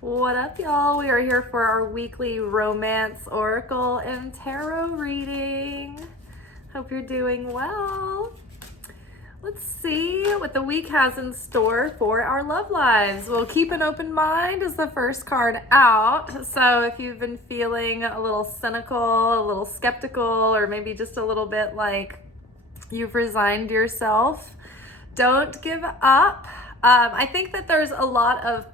What up, y'all? We are here for our weekly romance oracle and tarot reading. Hope you're doing well. Let's see what the week has in store for our love lives. We'll keep an open mind is the first card out. So if you've been feeling a little cynical, a little skeptical, or maybe just a little bit like you've resigned yourself, don't give up. I think that there's a lot of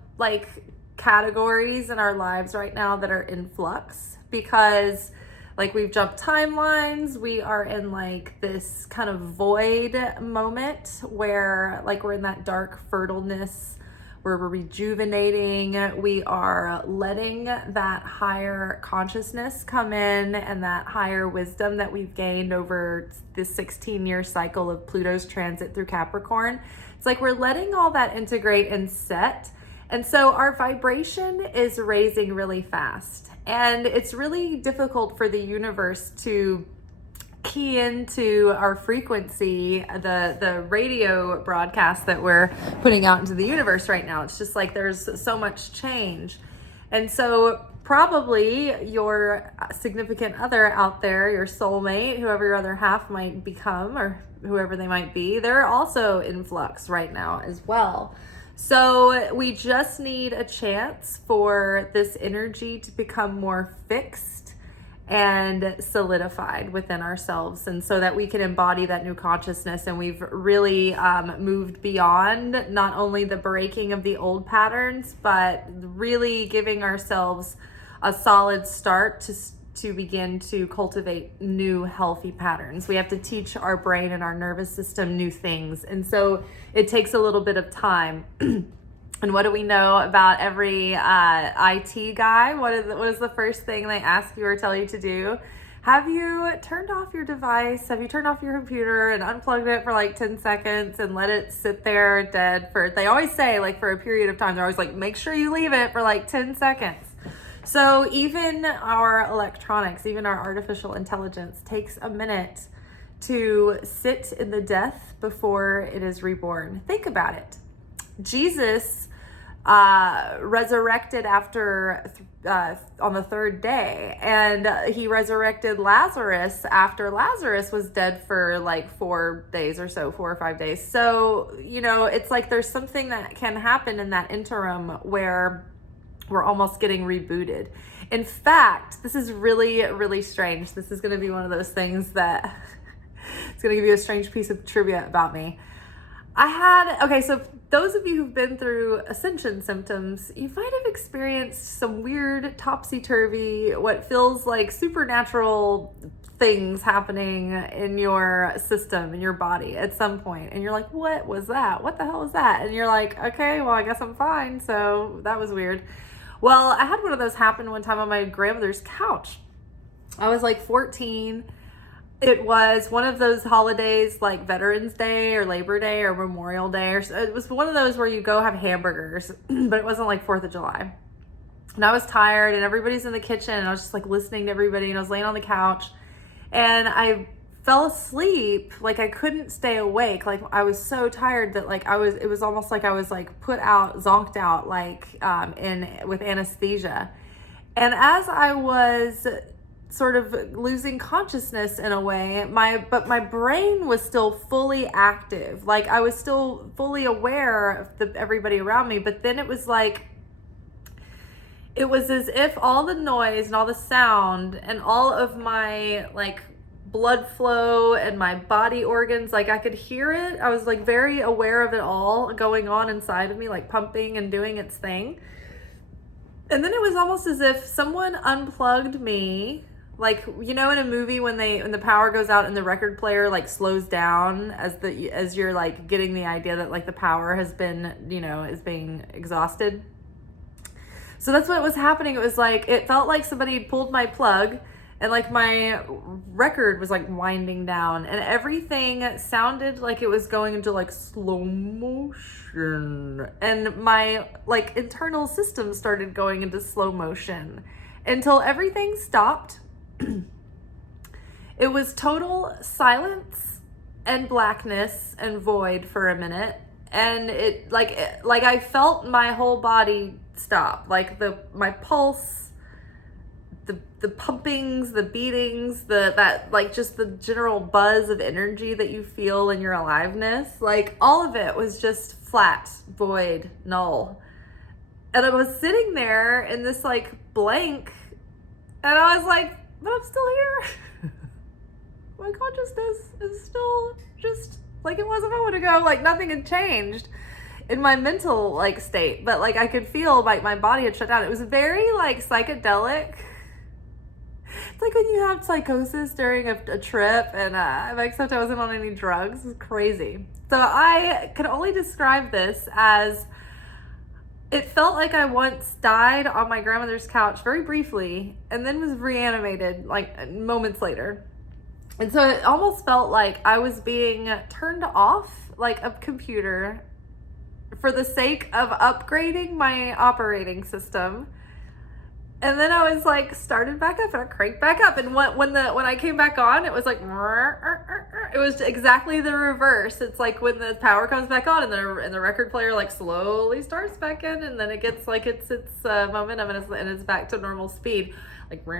categories in our lives right now that are in flux because we've jumped timelines. We are in this kind of void moment where we're in that dark fertileness where we're rejuvenating. We are letting that higher consciousness come in and that higher wisdom that we've gained over this 16-year cycle of Pluto's transit through Capricorn. It's we're letting all that integrate and set. And so our vibration is raising really fast. And it's really difficult for the universe to key into our frequency, the radio broadcast that we're putting out into the universe right now. It's just there's so much change. And so probably your significant other out there, your soulmate, whoever your other half might become or whoever they might be, they're also in flux right now as well. So we just need a chance for this energy to become more fixed and solidified within ourselves, and so that we can embody that new consciousness. And we've really moved beyond not only the breaking of the old patterns, but really giving ourselves a solid start to begin to cultivate new healthy patterns. We have to teach our brain and our nervous system new things. And so it takes a little bit of time. And what do we know about every IT guy? What is the first thing they ask you or tell you to do? Have you turned off your device? Have you turned off your computer and unplugged it for 10 seconds and let it sit there dead for, they always say for a period of time, they're always make sure you leave it for 10 seconds. So even our electronics, even our artificial intelligence takes a minute to sit in the death before it is reborn. Think about it. Jesus resurrected after on the third day, and he resurrected Lazarus after Lazarus was dead for 4 days or so, 4 or 5 days. So, it's there's something that can happen in that interim where we're almost getting rebooted. In fact, this is really, really strange. This is going to be one of those things that it's going to give you a strange piece of trivia about me. So those of you who've been through ascension symptoms, you might have experienced some weird topsy-turvy, what feels like supernatural things happening in your system, in your body at some point. And you're like, what was that? What the hell was that? And you're like, okay, well, I guess I'm fine. So that was weird. Well, I had one of those happen one time on my grandmother's couch. I was 14. It was one of those holidays like Veterans Day or Labor Day or Memorial Day. It was one of those where you go have hamburgers, but it wasn't 4th of July. And I was tired and everybody's in the kitchen and I was just listening to everybody, and I was laying on the couch and I fell asleep. I couldn't stay awake. I was so tired that it was almost like I was put out, zonked out, with anesthesia. And as I was sort of losing consciousness in a way, but my brain was still fully active. I was still fully aware of everybody around me, but then it was it was as if all the noise and all the sound and all of my blood flow and my body organs, I could hear it. I was very aware of it all going on inside of me, pumping and doing its thing. And then it was almost as if someone unplugged me, in a movie when the power goes out and the record player slows down as you're getting the idea that the power has been, is being exhausted. So that's what was happening. It was it felt like somebody pulled my plug. And my record was winding down and everything sounded like it was going into slow motion. And my internal system started going into slow motion until everything stopped. It was total silence and blackness and void for a minute. and like I felt my whole body stop, like my pulse, the pumpings, the beatings, that like just the general buzz of energy that you feel in your aliveness, like all of it was just flat, void, null. And I was sitting there in this like blank, and I was like, but I'm still here. My consciousness is still just like it was a moment ago. Like nothing had changed in my mental like state, but like I could feel like my body had shut down. It was very like psychedelic. It's like when you have psychosis during a trip, and except I wasn't on any drugs. It's crazy. So I can only describe this as, it felt like I once died on my grandmother's couch very briefly and then was reanimated like moments later. And so it almost felt like I was being turned off like a computer for the sake of upgrading my operating system. And then I was like started back up and I cranked back up. And when I came back on, it was like, it was exactly the reverse. It's like when the power comes back on and the record player like slowly starts back in, and then it gets like its momentum, and it's back to normal speed. Like, you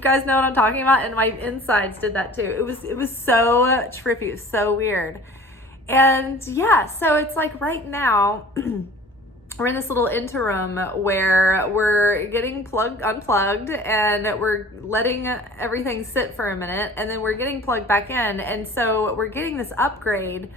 guys know what I'm talking about? And my insides did that too. It was so trippy. It was so weird. And yeah, so it's like right now, we're in this little interim where we're getting unplugged, and we're letting everything sit for a minute, and then we're getting plugged back in. And so we're getting this upgrade.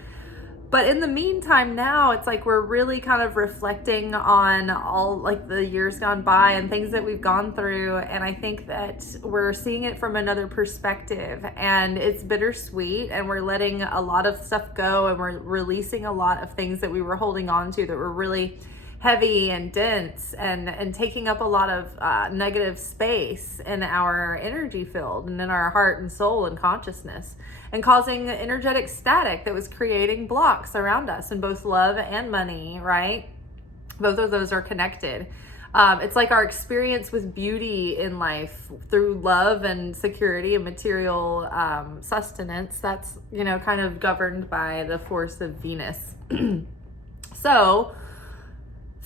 But in the meantime now, it's like we're really kind of reflecting on all like the years gone by and things that we've gone through. And I think that we're seeing it from another perspective, and it's bittersweet, and we're letting a lot of stuff go, and we're releasing a lot of things that we were holding on to that were really heavy and dense and taking up a lot of negative space in our energy field and in our heart and soul and consciousness, and causing energetic static that was creating blocks around us in both love and money, right? Both of those are connected. It's like our experience with beauty in life through love and security and material sustenance, that's, kind of governed by the force of Venus. So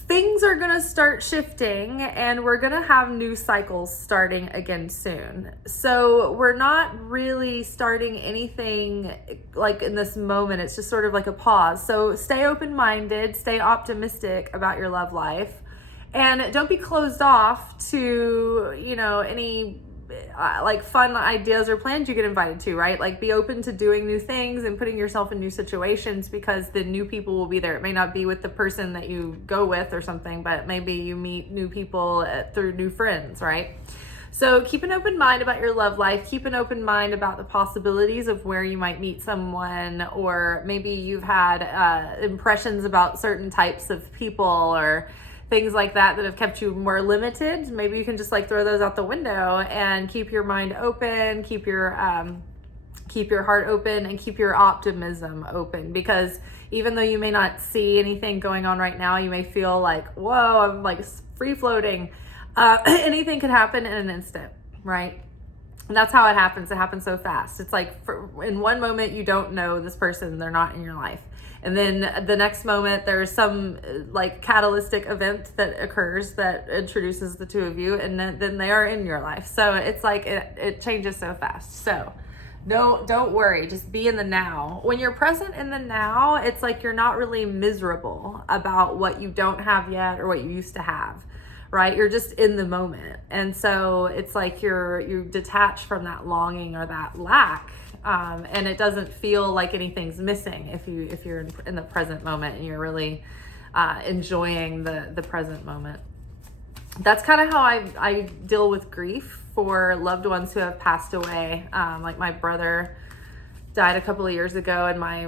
things are going to start shifting, and we're going to have new cycles starting again soon. So we're not really starting anything like in this moment. It's just sort of like a pause. So stay open-minded, stay optimistic about your love life, and don't be closed off to, any like fun ideas or plans you get invited to, right? Like be open to doing new things and putting yourself in new situations, because the new people will be there. It may not be with the person that you go with or something, but maybe you meet new people through new friends, right? So keep an open mind about your love life. Keep an open mind about the possibilities of where you might meet someone, or maybe you've had impressions about certain types of people or things like that have kept you more limited. Maybe you can just like throw those out the window and keep your mind open, keep your heart open, and keep your optimism open, because even though you may not see anything going on right now, you may feel like, whoa, I'm like free floating. Anything could happen in an instant, right? And that's how it happens. It happens so fast. It's like in one moment you don't know this person, they're not in your life. And then the next moment there's some like catalytic event that occurs that introduces the two of you, and then they are in your life. So it's like it changes so fast. So don't worry, just be in the now. When you're present in the now, it's like you're not really miserable about what you don't have yet or what you used to have, right? You're just in the moment. And so it's like you detach from that longing or that lack. And it doesn't feel like anything's missing if you're in the present moment and you're really enjoying the present moment. That's kind of how I deal with grief for loved ones who have passed away. Like my brother died a couple of years ago, and my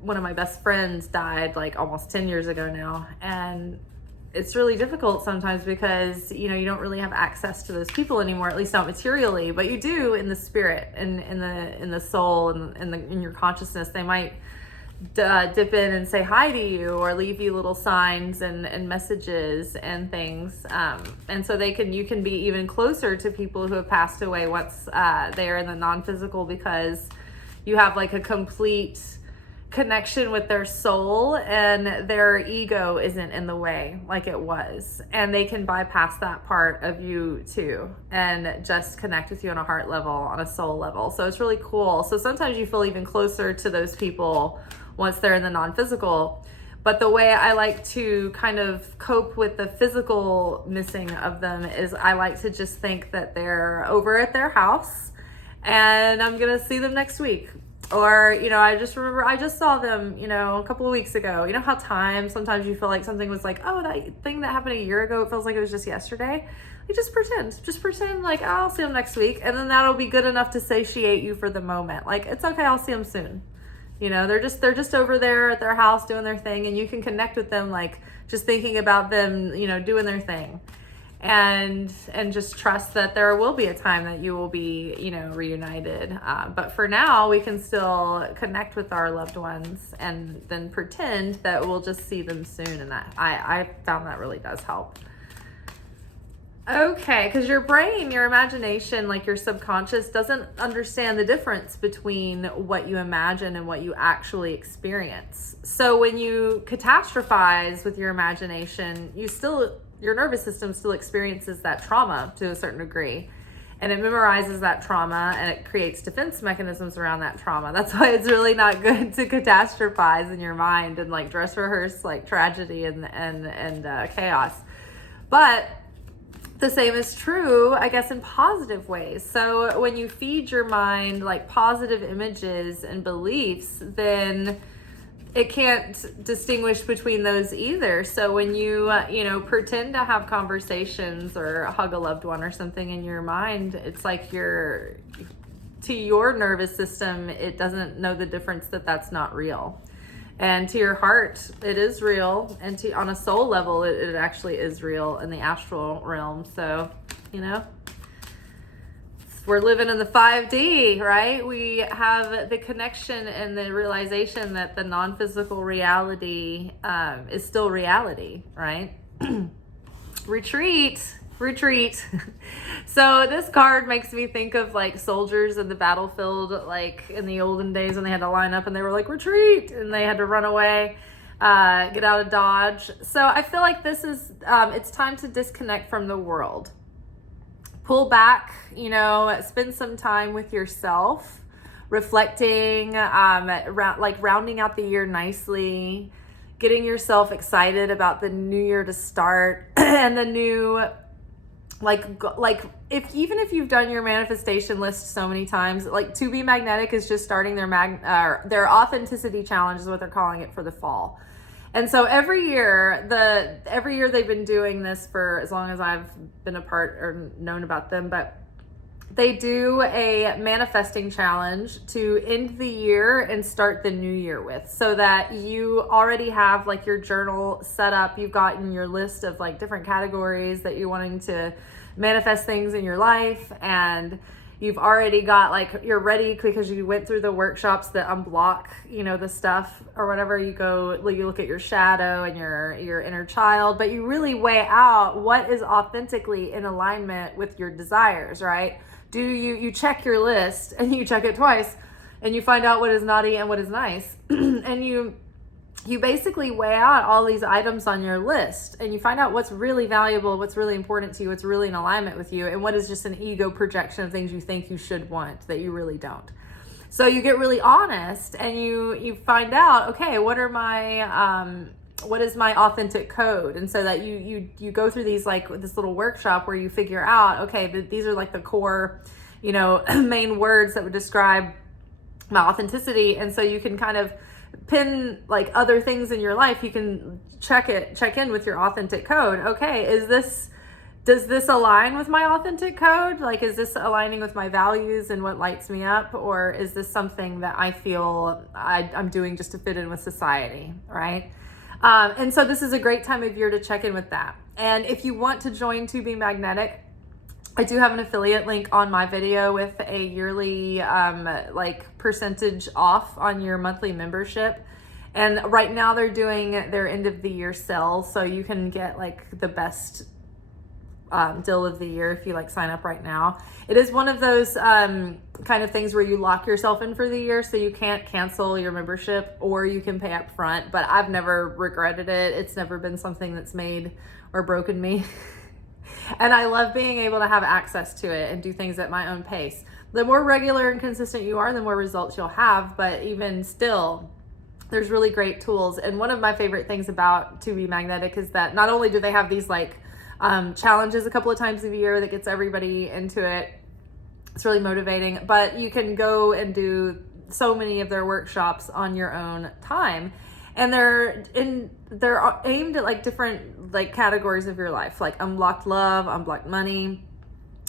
one of my best friends died like almost 10 years ago now. And it's really difficult sometimes because, you don't really have access to those people anymore, at least not materially, but you do in the spirit and in the soul and in your consciousness. They might dip in and say hi to you or leave you little signs and messages and things. And so you can be even closer to people who have passed away once they are in the non-physical, because you have like a complete connection with their soul, and their ego isn't in the way like it was, and they can bypass that part of you too and just connect with you on a heart level, on a soul level. So it's really cool. So sometimes you feel even closer to those people once they're in the non-physical. But the way I like to kind of cope with the physical missing of them is I like to just think that they're over at their house and I'm gonna see them next week. Or, you know, I just remember I just saw them, you know, a couple of weeks ago. You know how sometimes you feel like something was like, oh, that thing that happened a year ago, it feels like it was just yesterday. Like, just pretend like, oh, I'll see them next week. And then that'll be good enough to satiate you for the moment. Like, it's okay, I'll see them soon. You know, they're just over there at their house doing their thing, and you can connect with them, like just thinking about them, you know, doing their thing. And just trust that there will be a time that you will be, you know, reunited. But for now, we can still connect with our loved ones and then pretend that we'll just see them soon. And that I found that really does help. Okay, because your brain, your imagination, like your subconscious doesn't understand the difference between what you imagine and what you actually experience. So when you catastrophize with your imagination, your nervous system still experiences that trauma to a certain degree, and it memorizes that trauma and it creates defense mechanisms around that trauma. That's why it's really not good to catastrophize in your mind and like dress rehearse like tragedy and chaos. But the same is true, I guess, in positive ways. So when you feed your mind like positive images and beliefs, then it can't distinguish between those either. So when you, you know, pretend to have conversations or hug a loved one or something in your mind, it's like to your nervous system, it doesn't know the difference that that's not real. And to your heart, it is real. And on a soul level, it actually is real in the astral realm. So, you know, we're living in the 5D, right? We have the connection and the realization that the non-physical reality is still reality, right? Retreat. So this card makes me think of like soldiers in the battlefield, like in the olden days when they had to line up and they were like, retreat, and they had to run away, get out of Dodge. So I feel like this is, it's time to disconnect from the world. Pull back, you know, spend some time with yourself, reflecting, rounding out the year nicely, getting yourself excited about the new year to start and the new, even if you've done your manifestation list so many times, like To Be Magnetic is just starting their authenticity challenge is what they're calling it for the fall. And so every year they've been doing this for as long as I've been a part or known about them, but they do a manifesting challenge to end the year and start the new year with, so that you already have like your journal set up. You've gotten your list of like different categories that you're wanting to manifest things in your life, and you've already got like, you're ready because you went through the workshops that unblock, you know, the stuff or whatever. You look at your shadow and your inner child, but you really weigh out what is authentically in alignment with your desires, right? You check your list and you check it twice and you find out what is naughty and what is nice. And you basically weigh out all these items on your list and you find out what's really valuable, what's really important to you, what's really in alignment with you, and what is just an ego projection of things you think you should want that you really don't. So you get really honest and you find out, okay, what is my authentic code? And so that you go through these, like this little workshop where you figure out, okay, these are like the core, you know, main words that would describe my authenticity. And so you can kind of pin like other things in your life. You can check in with your authentic code. Okay, does this align with my authentic code? Like, is this aligning with my values and what lights me up? Or is this something that I feel I'm doing just to fit in with society, right? And so this is a great time of year to check in with that. And if you want to join To Be Magnetic, I do have an affiliate link on my video with a yearly percentage off on your monthly membership. And right now they're doing their end of the year sale, so you can get like the best deal of the year if you like sign up right now. It is one of those kind of things where you lock yourself in for the year, so you can't cancel your membership, or you can pay up front, but I've never regretted it. It's never been something that's made or broken me. And I love being able to have access to it and do things at my own pace. The more regular and consistent you are, the more results you'll have, but even still, there's really great tools. And one of my favorite things about To Be Magnetic is that not only do they have these like challenges a couple of times a year that gets everybody into it, it's really motivating, but you can go and do so many of their workshops on your own time. And they're aimed at like different like categories of your life, like unblocked love, unblocked money,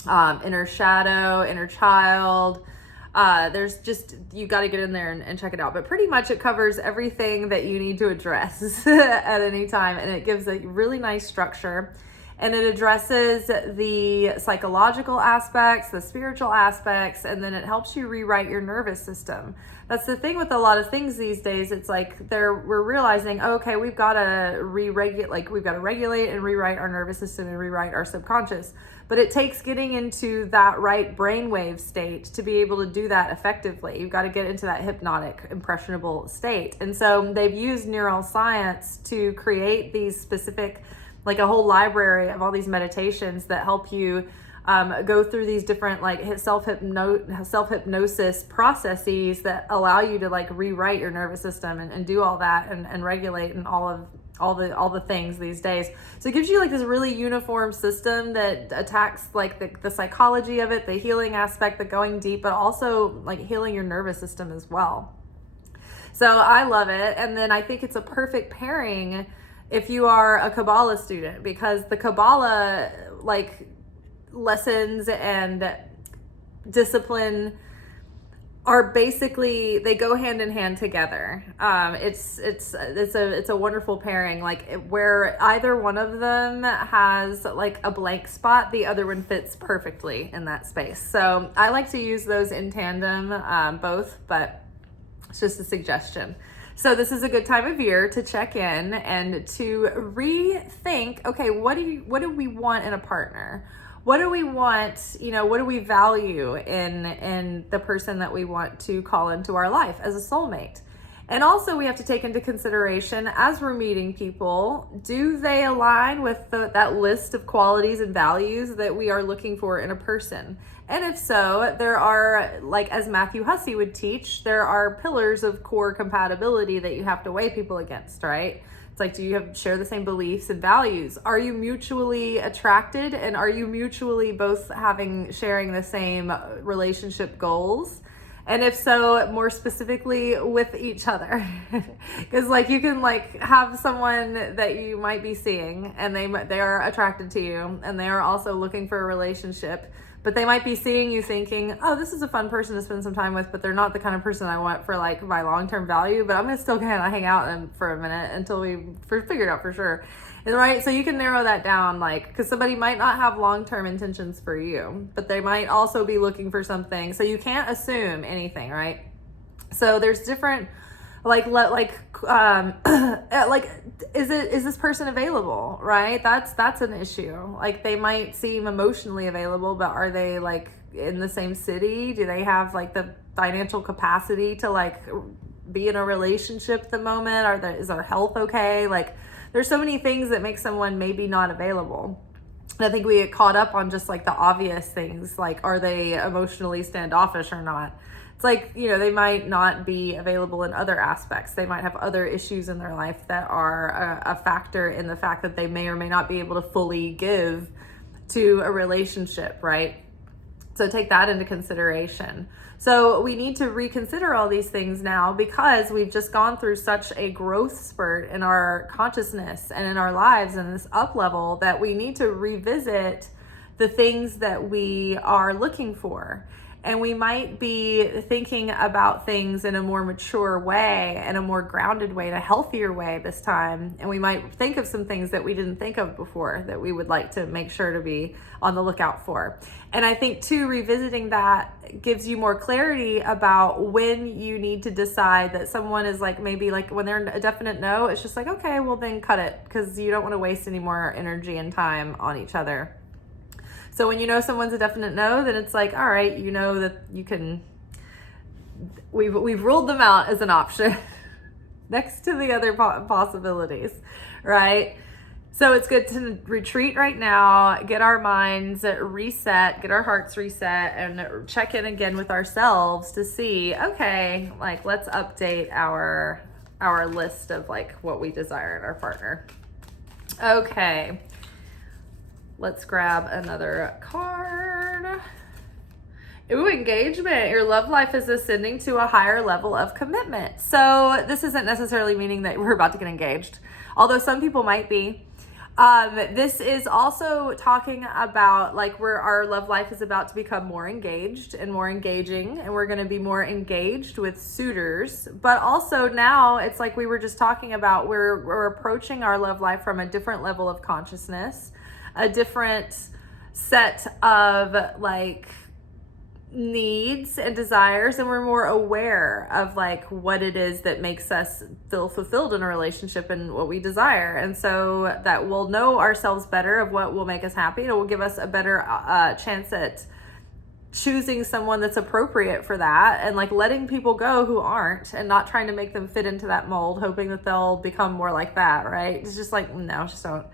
inner shadow, inner child. There's just, you got to get in there and check it out. But pretty much it covers everything that you need to address at any time. And it gives a really nice structure. And it addresses the psychological aspects, the spiritual aspects, and then it helps you rewrite your nervous system. That's the thing with a lot of things these days. It's like we're realizing, oh, okay, we've got to regulate and rewrite our nervous system and rewrite our subconscious. But it takes getting into that right brainwave state to be able to do that effectively. You've got to get into that hypnotic, impressionable state. And so they've used neuroscience to create these specific, like a whole library of all these meditations that help you go through these different like self-hypnosis processes that allow you to like rewrite your nervous system and do all that and regulate and all the things these days. So it gives you like this really uniform system that attacks like the psychology of it, the healing aspect, the going deep, but also like healing your nervous system as well. So I love it. And then I think it's a perfect pairing if you are a Kabbalah student, because the Kabbalah like lessons and discipline are basically, they go hand in hand together. It's a wonderful pairing, like where either one of them has like a blank spot, the other one fits perfectly in that space. So I like to use those in tandem, both, but it's just a suggestion. So this is a good time of year to check in and to rethink, okay, what do we want in a partner? What do we want, what do we value in the person that we want to call into our life as a soulmate? And also we have to take into consideration as we're meeting people, do they align with that list of qualities and values that we are looking for in a person? And if so, there are, like as Matthew Hussey would teach, there are pillars of core compatibility that you have to weigh people against, right? It's like, do you share the same beliefs and values? Are you mutually attracted, and are you mutually both sharing the same relationship goals? And if so, more specifically with each other. Because like you can like have someone that you might be seeing and they are attracted to you and they are also looking for a relationship, but they might be seeing you thinking, oh, this is a fun person to spend some time with, but they're not the kind of person I want for like my long-term value, but I'm gonna still kind of hang out with them for a minute until we figure it out for sure. And right, so you can narrow that down, like, because somebody might not have long-term intentions for you, but they might also be looking for something. So you can't assume anything, right? So there's different, like is this person available, right? That's an issue. Like they might seem emotionally available, but are they like in the same city? Do they have like the financial capacity to like be in a relationship at the moment? Is their health okay? Like there's so many things that make someone maybe not available. And I think we get caught up on just like the obvious things, like are they emotionally standoffish or not? It's like, they might not be available in other aspects. They might have other issues in their life that are a factor in the fact that they may or may not be able to fully give to a relationship, right? So take that into consideration. So we need to reconsider all these things now because we've just gone through such a growth spurt in our consciousness and in our lives and this up level that we need to revisit the things that we are looking for. And we might be thinking about things in a more mature way, in a more grounded way, in a healthier way this time. And we might think of some things that we didn't think of before that we would like to make sure to be on the lookout for. And I think too, revisiting that gives you more clarity about when you need to decide that someone is like, maybe like when they're a definite no, it's just like, okay, well then cut it, because you don't want to waste any more energy and time on each other. So when you know someone's a definite no, then it's like, all right, you know that you can, we've ruled them out as an option next to the other possibilities, right? So it's good to retreat right now, get our minds reset, get our hearts reset, and check in again with ourselves to see, okay, like let's update our list of like what we desire in our partner. Okay, let's grab another card. Ooh, engagement. Your love life is ascending to a higher level of commitment. So this isn't necessarily meaning that we're about to get engaged, although some people might be. This is also talking about like where our love life is about to become more engaged and more engaging, and we're going to be more engaged with suitors. But also now it's like we were just talking about, we're approaching our love life from a different level of consciousness, a different set of like needs and desires, and we're more aware of like what it is that makes us feel fulfilled in a relationship and what we desire. And so that we'll know ourselves better of what will make us happy. It will give us a better chance at choosing someone that's appropriate for that, and like letting people go who aren't, and not trying to make them fit into that mold, hoping that they'll become more like that, right? It's just like, no, just don't.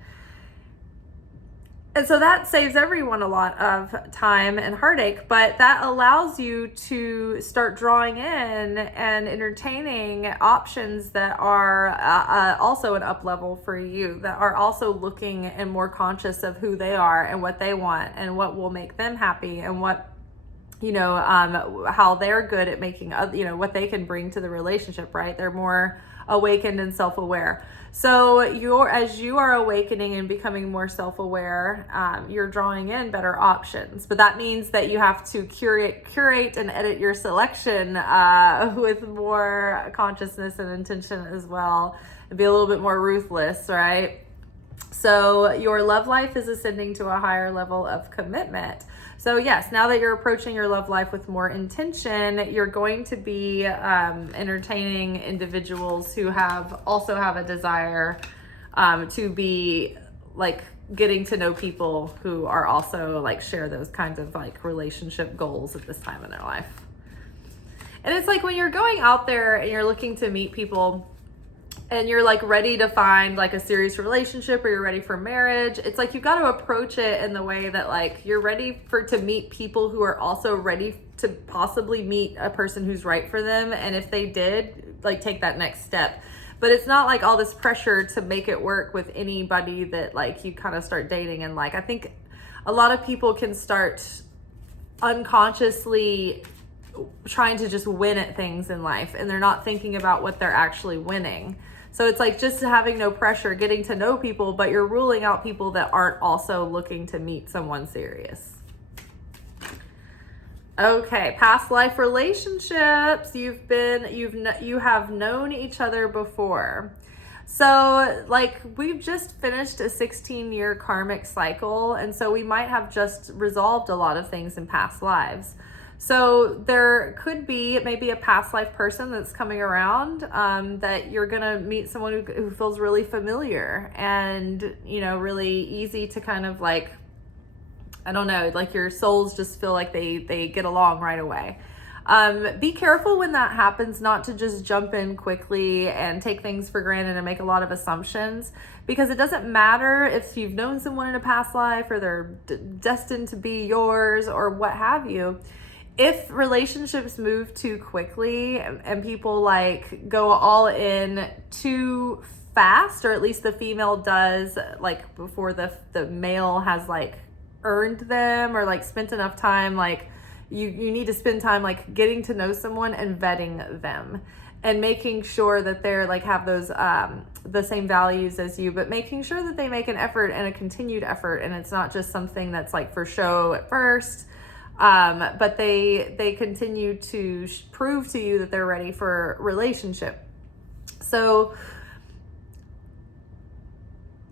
And so that saves everyone a lot of time and heartache, but that allows you to start drawing in and entertaining options that are also an up level for you, that are also looking and more conscious of who they are and what they want and what will make them happy, and what, you know, how they're good at making, you know, what they can bring to the relationship, right? They're more awakened and self-aware. So as you are awakening and becoming more self-aware, you're drawing in better options. But that means that you have to curate and edit your selection with more consciousness and intention as well, and be a little bit more ruthless, right? So your love life is ascending to a higher level of commitment. So yes, now that you're approaching your love life with more intention, you're going to be entertaining individuals who also have a desire to be like getting to know people who are also like share those kinds of like relationship goals at this time in their life. And it's like when you're going out there and you're looking to meet people, and you're like ready to find like a serious relationship, or you're ready for marriage, it's like you got to approach it in the way that like you're ready to meet people who are also ready to possibly meet a person who's right for them. And if they did, like take that next step. But it's not like all this pressure to make it work with anybody that like you kind of start dating. And like I think a lot of people can start unconsciously trying to just win at things in life, and they're not thinking about what they're actually winning. So it's like just having no pressure, getting to know people, but you're ruling out people that aren't also looking to meet someone serious. Okay, past life relationships. You have known each other before. So like we've just finished a 16-year karmic cycle, and so we might have just resolved a lot of things in past lives. So there could be maybe a past life person that's coming around, that you're going to meet someone who feels really familiar and, you know, really easy to kind of like, I don't know, like your souls just feel like they get along right away. Be careful when that happens, not to just jump in quickly and take things for granted and make a lot of assumptions, because it doesn't matter if you've known someone in a past life or they're destined to be yours or what have you. If relationships move too quickly and people like go all in too fast, or at least the female does, like before the male has like earned them or like spent enough time, like you need to spend time like getting to know someone and vetting them and making sure that they're like have those the same values as you, but making sure that they make an effort and a continued effort, and it's not just something that's like for show at first. But they continue to prove to you that they're ready for a relationship. So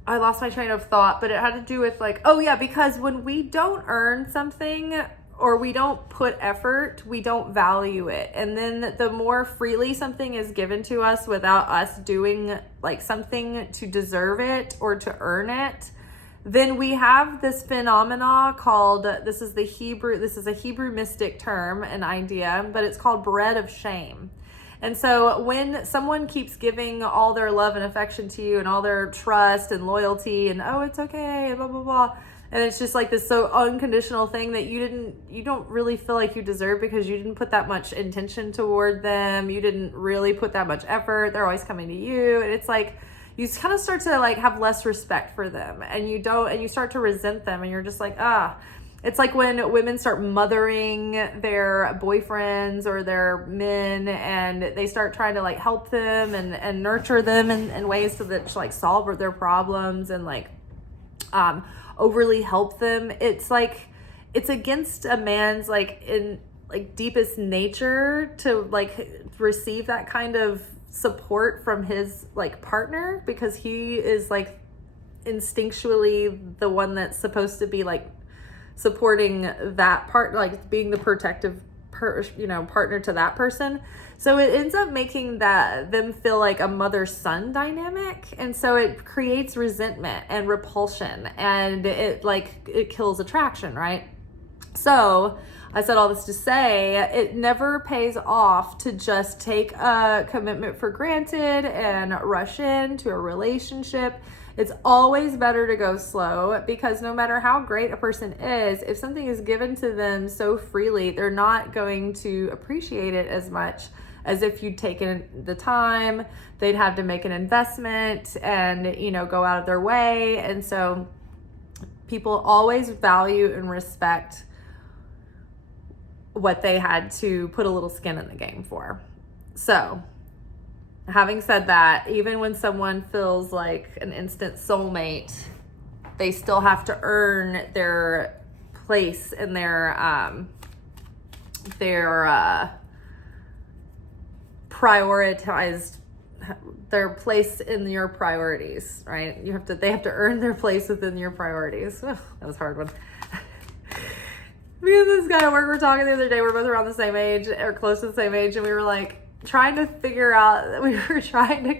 I lost my train of thought, but it had to do with like, oh yeah, because when we don't earn something or we don't put effort, we don't value it. And then the more freely something is given to us without us doing like something to deserve it or to earn it, Then we have this phenomena called, this is a Hebrew mystic term, an idea, but it's called bread of shame. And so when someone keeps giving all their love and affection to you and all their trust and loyalty and, oh, it's okay, and blah, blah, blah. And it's just like this so unconditional thing that you don't really feel like you deserve because you didn't put that much intention toward them. You didn't really put that much effort. They're always coming to you. And it's like, you kind of start to like have less respect for them, and you start to resent them, and you're just like, it's like when women start mothering their boyfriends or their men, and they start trying to like help them and nurture them in ways to like solve their problems and like overly help them. It's like, it's against a man's like in like deepest nature to like receive that kind of support from his like partner, because he is like instinctually the one that's supposed to be like supporting that part, like being the protective partner to that person. So it ends up making them feel like a mother-son dynamic, and so it creates resentment and repulsion, and it kills attraction, right? So I said all this to say it never pays off to just take a commitment for granted and rush into a relationship. It's always better to go slow, because no matter how great a person is, if something is given to them so freely, they're not going to appreciate it as much as if you'd taken the time. They'd have to make an investment and, go out of their way. And so people always value and respect what they had to put a little skin in the game for. So having said that, even when someone feels like an instant soulmate, they still have to earn their place in their prioritized, their place in your priorities, right? They have to earn their place within your priorities. Ugh, that was a hard one. Me and this guy at work were talking the other day. We're both around the same age or close to the same age, and we were like trying to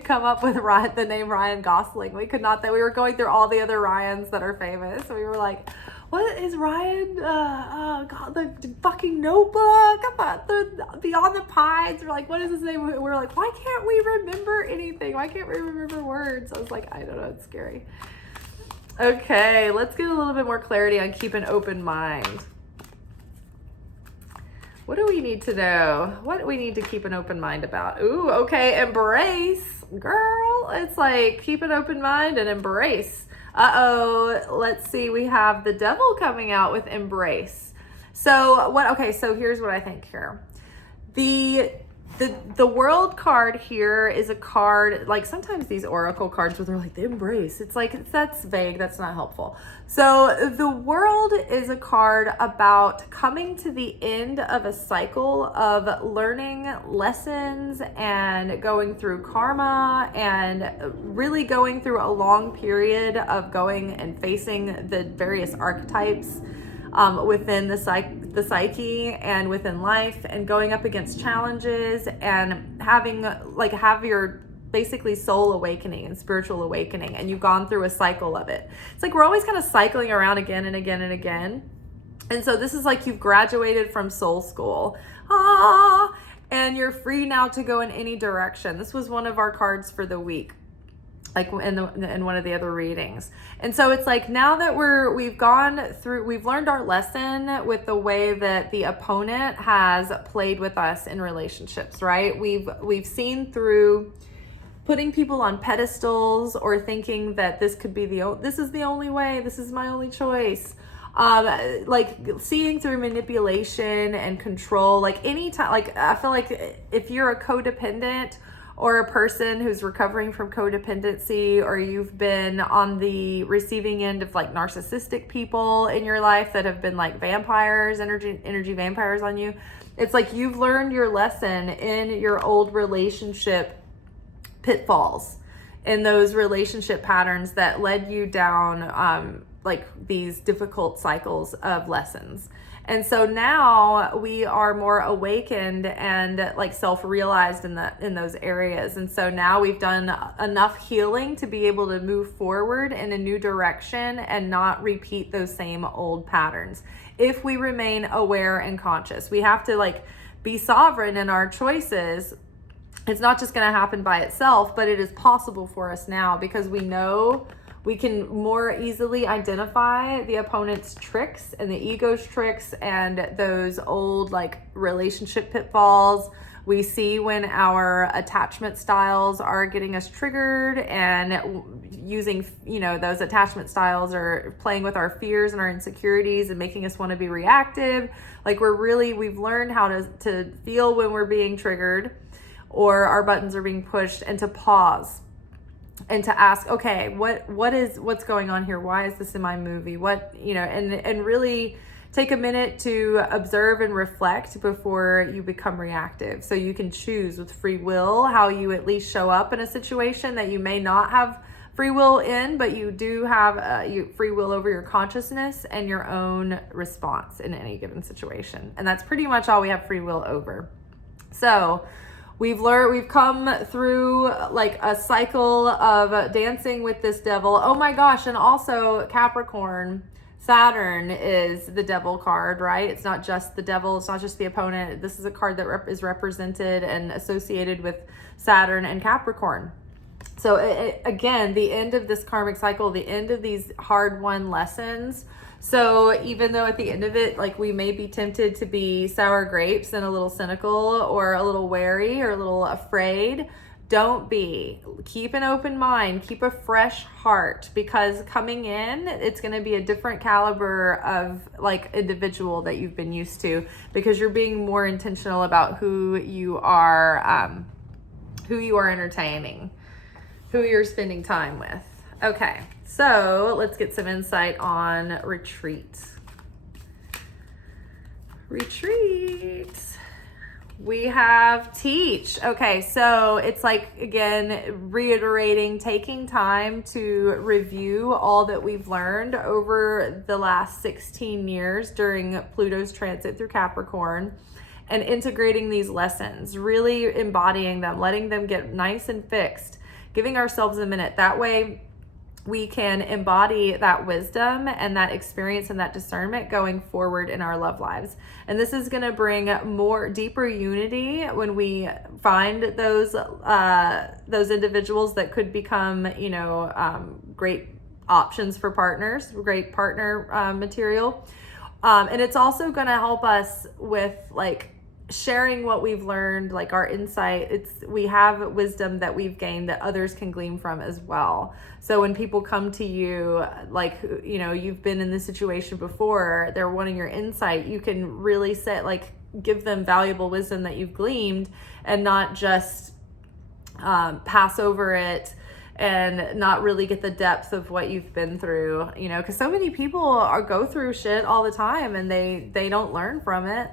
come up with the name Ryan Gosling. We could not, that we were going through all the other Ryans that are famous. So we were like, what is Ryan? God, the fucking Notebook, about the Beyond the Pines. We're like, what is his name? We're like, why can't we remember anything? Why can't we remember words? I was like, I don't know, it's scary. Okay, let's get a little bit more clarity on keep an open mind. What do we need to know? What do we need to keep an open mind about? Ooh, okay, embrace. Girl, it's like keep an open mind and embrace. Let's see. We have the devil coming out with embrace. So here's what I think here. The world card here is a card, like sometimes these oracle cards where they're like the embrace, it's like, that's vague, that's not helpful. So the world is a card about coming to the end of a cycle of learning lessons and going through karma and really going through a long period of going and facing the various archetypes within the psyche and within life, and going up against challenges and have your basically soul awakening and spiritual awakening, and you've gone through a cycle of it. It's like we're always kind of cycling around again and again and again. And so this is like you've graduated from soul school. And you're free now to go in any direction. This was one of our cards for the week, like in one of the other readings. And so it's like, now that we've learned our lesson with the way that the opponent has played with us in relationships, right? We've seen through putting people on pedestals or thinking that this is the only way, this is my only choice. Like seeing through manipulation and control, like anytime, like I feel like if you're a codependent or a person who's recovering from codependency, or you've been on the receiving end of like narcissistic people in your life that have been like vampires, energy vampires on you, it's like you've learned your lesson in your old relationship pitfalls, in those relationship patterns that led you down like these difficult cycles of lessons. And so now we are more awakened and like self-realized in those areas. And so now we've done enough healing to be able to move forward in a new direction and not repeat those same old patterns. If we remain aware and conscious, we have to like be sovereign in our choices. It's not just going to happen by itself, but it is possible for us now because we know we can more easily identify the opponent's tricks and the ego's tricks and those old like relationship pitfalls. We see when our attachment styles are getting us triggered and using, those attachment styles are playing with our fears and our insecurities and making us want to be reactive. Like we've learned how to feel when we're being triggered or our buttons are being pushed, and to pause and to ask, okay, what's going on here? Why is this in my movie? And really take a minute to observe and reflect before you become reactive. So you can choose with free will how you at least show up in a situation that you may not have free will in, but you do have free will over your consciousness and your own response in any given situation. And that's pretty much all we have free will over. So we've come through like a cycle of dancing with this devil. Oh my gosh. And also Capricorn, Saturn is the devil card, right? It's not just the devil. It's not just the opponent. This is a card that is represented and associated with Saturn and Capricorn. So again, the end of this karmic cycle, the end of these hard-won lessons. So even though at the end of it, like we may be tempted to be sour grapes and a little cynical or a little wary or a little afraid, don't be. Keep an open mind, keep a fresh heart, because coming in, it's going to be a different caliber of like individual that you've been used to, because you're being more intentional about who you are entertaining, who you're spending time with. Okay, so let's get some insight on retreat. We have teach. Okay, so it's like, again, reiterating, taking time to review all that we've learned over the last 16 years during Pluto's transit through Capricorn, and integrating these lessons, really embodying them, letting them get nice and fixed, giving ourselves a minute. That way we can embody that wisdom and that experience and that discernment going forward in our love lives. And this is going to bring more deeper unity when we find those individuals that could become, great options for partners, great partner material. And it's also going to help us with like sharing what we've learned, like our insight. We have wisdom that we've gained that others can glean from as well. So when people come to you, like, you've been in this situation before, they're wanting your insight, you can really give them valuable wisdom that you've gleaned, and not just pass over it and not really get the depth of what you've been through, because so many people go through shit all the time and they don't learn from it.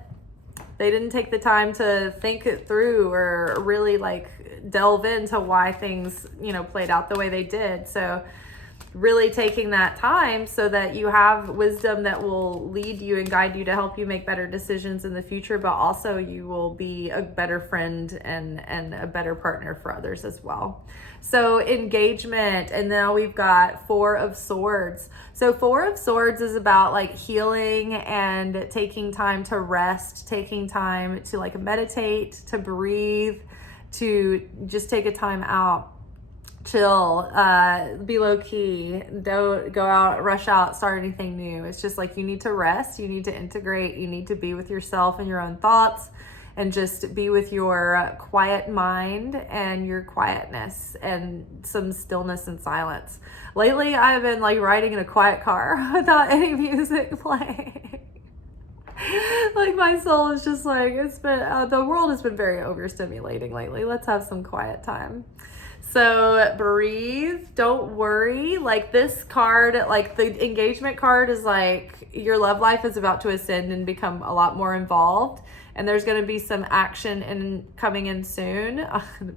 They didn't take the time to think it through or really delve into why things, played out the way they did. So really taking that time so that you have wisdom that will lead you and guide you to help you make better decisions in the future, but also you will be a better friend and a better partner for others as well. So engagement, and now we've got Four of Swords. So Four of Swords is about healing and taking time to rest, taking time to meditate, to breathe, to just take a time out, chill, be low key, don't go out, rush out, start anything new. It's just you need to rest, you need to integrate, you need to be with yourself and your own thoughts, and just be with your quiet mind and your quietness and some stillness and silence. Lately, I've been riding in a quiet car without any music playing. My soul is just it's been, the world has been very overstimulating lately. Let's have some quiet time. So breathe, don't worry. This card, the engagement card is your love life is about to ascend and become a lot more involved. and there's going to be some action coming in soon.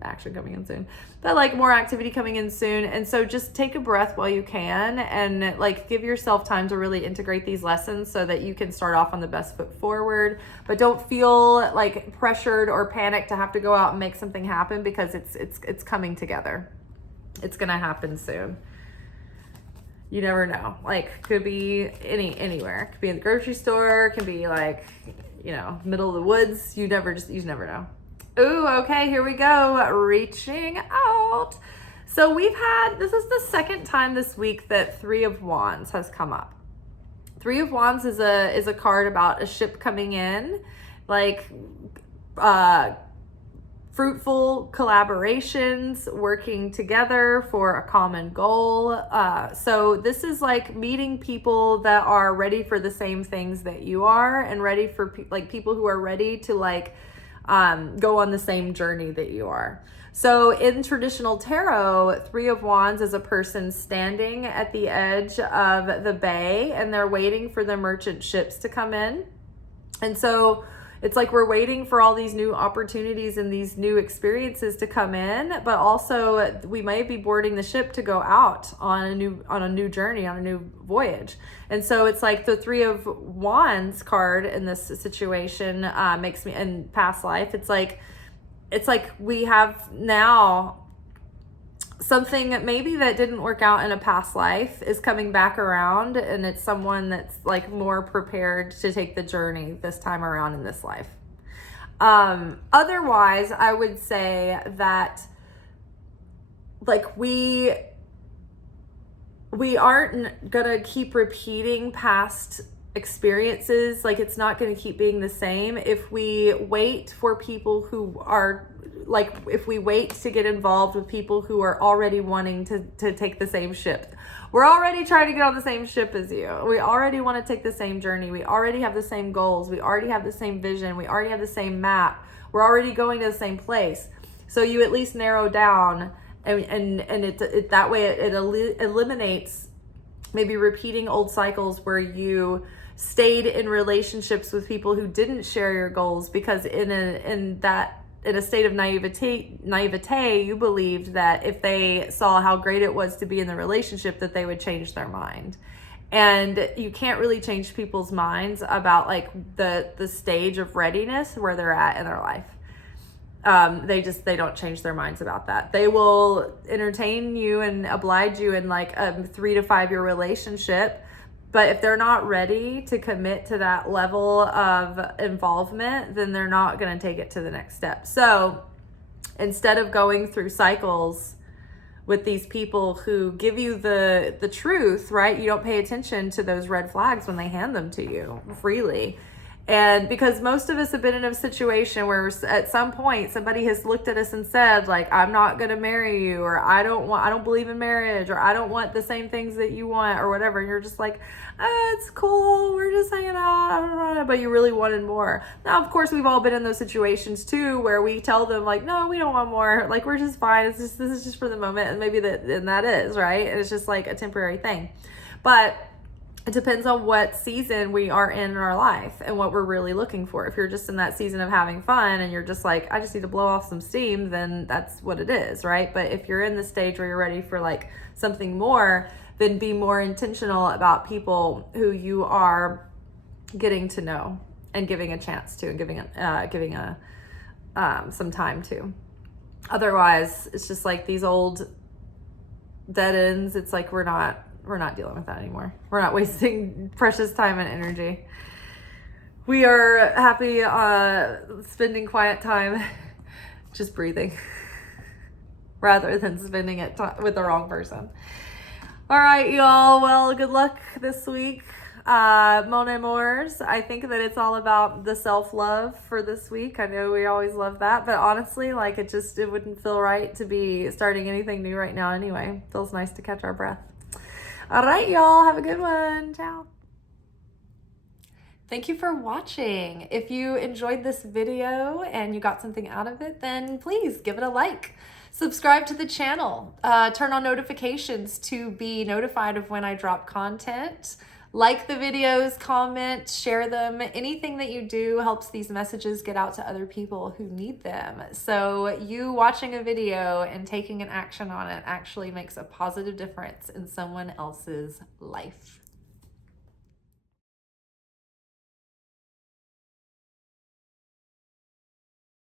Action coming in soon, but like more activity coming in soon. And so just take a breath while you can, and like give yourself time to really integrate these lessons so that you can start off on the best foot forward. But don't feel like pressured or panicked to have to go out and make something happen, because it's coming together. It's going to happen soon. You never know. Like, could be anywhere. Could be in the grocery store. Can be like, you know, middle of the woods. You never know. Ooh, okay, here we go. Reaching out. So this is the second time this week that Three of Wands has come up. Three of Wands is a card about a ship coming in, like fruitful collaborations, working together for a common goal. So this is like meeting people that are ready for the same things that you are, and ready for people who are ready to like go on the same journey that you are. So in traditional tarot, Three of Wands is a person standing at the edge of the bay, and they're waiting for the merchant ships to come in. And so it's like we're waiting for all these new opportunities and these new experiences to come in, but also we might be boarding the ship to go out on a new journey, on a new voyage. And so it's like the Three of Wands card in this situation makes me, in past life, it's like we have now something maybe that didn't work out in a past life is coming back around, and it's someone that's like more prepared to take the journey this time around in this life. Otherwise, I would say that like we aren't gonna keep repeating past experiences. Like, it's not going to keep being the same if we wait for people who are like, if we wait to get involved with people who are already wanting to take the same ship. We're already trying to get on the same ship as you. We already want to take the same journey. We already have the same goals. We already have the same vision. We already have the same map. We're already going to the same place. So you at least narrow down, and it that way it eliminates maybe repeating old cycles where you stayed in relationships with people who didn't share your goals, because in a state of naivete, you believed that if they saw how great it was to be in the relationship, that they would change their mind. And you can't really change people's minds about like the stage of readiness where they're at in their life. They don't change their minds about that. They will entertain you and oblige you in like a 3 to 5 year relationship, but if they're not ready to commit to that level of involvement, then they're not going to take it to the next step. So instead of going through cycles with these people who give you the truth, right? You don't pay attention to those red flags when they hand them to you freely. And because most of us have been in a situation where at some point somebody has looked at us and said like, I'm not going to marry you, or I don't believe in marriage, or I don't want the same things that you want, or whatever. And you're just like, it's cool, we're just hanging out, but you really wanted more. Now, of course, we've all been in those situations too, where we tell them like, no, we don't want more. Like, we're just fine. This is just for the moment. And maybe that is right. And it's just like a temporary thing. But it depends on what season we are in our life and what we're really looking for. If you're just in that season of having fun and you're just like, I just need to blow off some steam, then that's what it is, right? But if you're in the stage where you're ready for like something more, then be more intentional about people who you are getting to know and giving a chance to, and giving some time to. Otherwise, it's just like these old dead ends. It's like we're not dealing with that anymore. We're not wasting precious time and energy. We are happy spending quiet time just breathing rather than spending it with the wrong person. All right, y'all. Well, good luck this week. Mon amours. I think that it's all about the self-love for this week. I know we always love that, but honestly, like it wouldn't feel right to be starting anything new right now anyway. Feels nice to catch our breath. All right, y'all, have a good one. Ciao. Thank you for watching. If you enjoyed this video and you got something out of it, then please give it a like. Subscribe to the channel. Turn on notifications to be notified of when I drop content. Like the videos, comment, share them. Anything that you do helps these messages get out to other people who need them. So you watching a video and taking an action on it actually makes a positive difference in someone else's life.